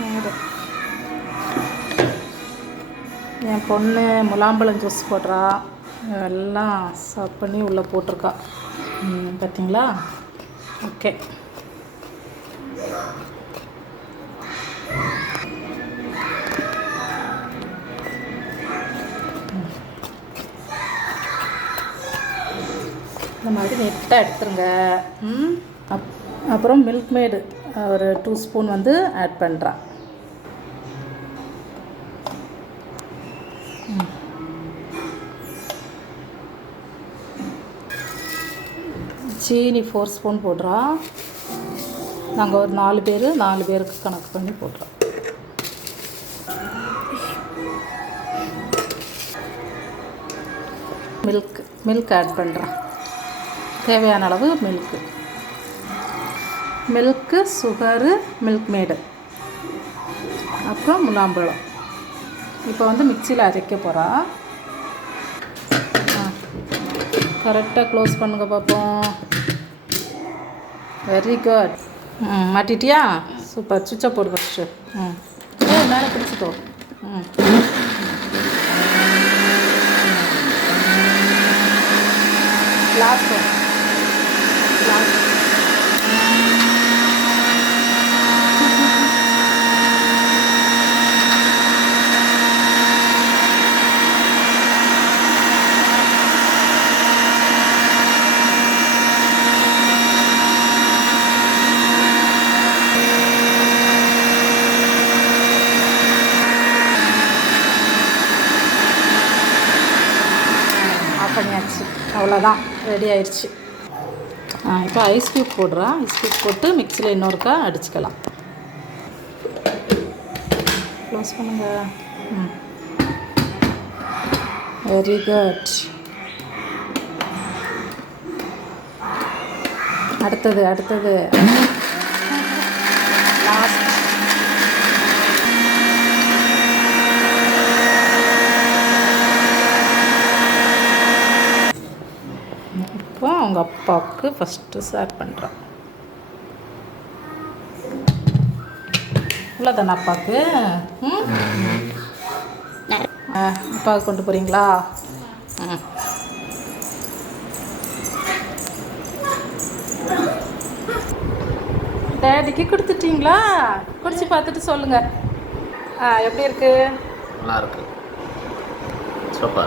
வேறு என் பொண்ணு முலாம்பழம் ஜூஸ் போடுறா, எல்லாம் சர்வ் பண்ணி உள்ளே போட்டிருக்கா. பார்த்தீங்களா? ஓகே. இந்த மாதிரி நெட்டாக எடுத்துருங்க. அப்புறம் மில்க் மேடு ஒரு 2 ஸ்பூன் வந்து ஆட் பண்ணுறான். சீனி 4 ஸ்பூன் போடுறா. நாங்கள் ஒரு 4 பேருக்கு கணக்கு பண்ணி போடுறோம். மில்க் ஆட் பண்ணுறேன். தேவையான அளவு மில்க்கு, சுகரு, மில்க் மேடு, அப்புறம் முலாம்பழம். இப்போ வந்து மிக்சியில் அரைக்க போகிறா. கரெக்டாக க்ளோஸ் பண்ணுங்க பார்ப்போம். Very good. மாட்டிட்டியா? சூப்பர். சுவிட்சை போடு ஃபஸ்ட்டு. மேலே பிடிச்சிக்கோ. லாஸ்ட் பண்ணியாச்சு. அவ்வளோதான், ரெடி ஆயிடுச்சு. இப்போ ஐஸ் க்யூப் போடுறா. ஐஸ் க்யூப் போட்டு மிக்சியில் இன்னொருக்கா அடிச்சுக்கலாம். க்ளோஸ் பண்ணுங்க. Very good. அடுத்தது லாஸ்ட். இப்போ அவங்க அப்பாவுக்கு ஃபஸ்ட்டு ஷேர் பண்ணுறான். இவ்வளோதானே அப்பாவுக்கு? அப்பாவுக்கு கொண்டு போகிறீங்களா? டேடிக்கு கொடுத்துட்டீங்களா? குடிச்சு பார்த்துட்டு சொல்லுங்கள். எப்படி இருக்குது? நல்லா இருக்கு. சூப்பர்.